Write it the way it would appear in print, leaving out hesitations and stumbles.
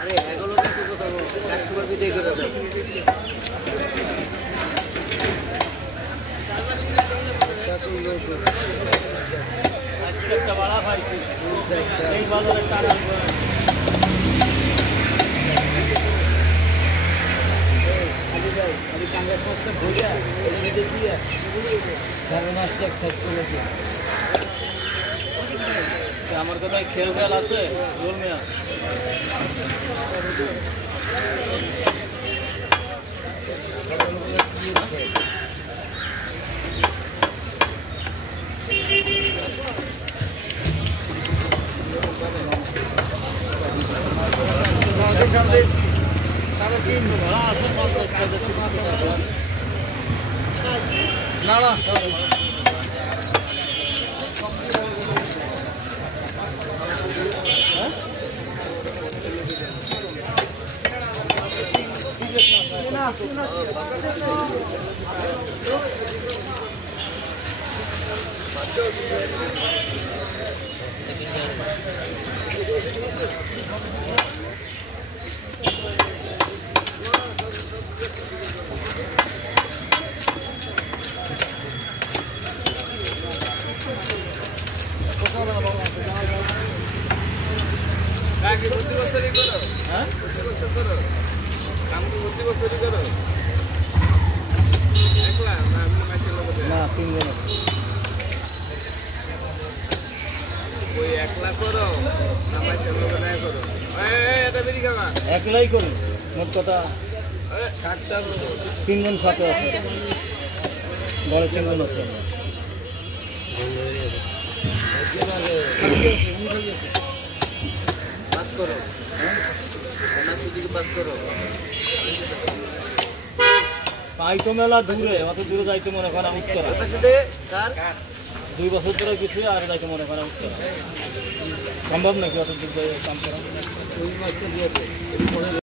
আরে এগুলো কিন্তু কোথাও কাস্টমার বিদায় করে দাও। আজকে একটা বাড়া পাইছি এই বাজারে টাকা আমার কোথায় খেল খেল আছে রোল মেয়া না না একলাই করুন মোট কথা 3 জন সাথে আছে বড় 3 জন আছে পাইতো মেলা দূরে অত দূরে যাইতে মনে করা উত্তর 2 বছর ধরে কিছু আর যাইতে মনে করা উত্তর সম্ভব নাকি অত দূর কাম করা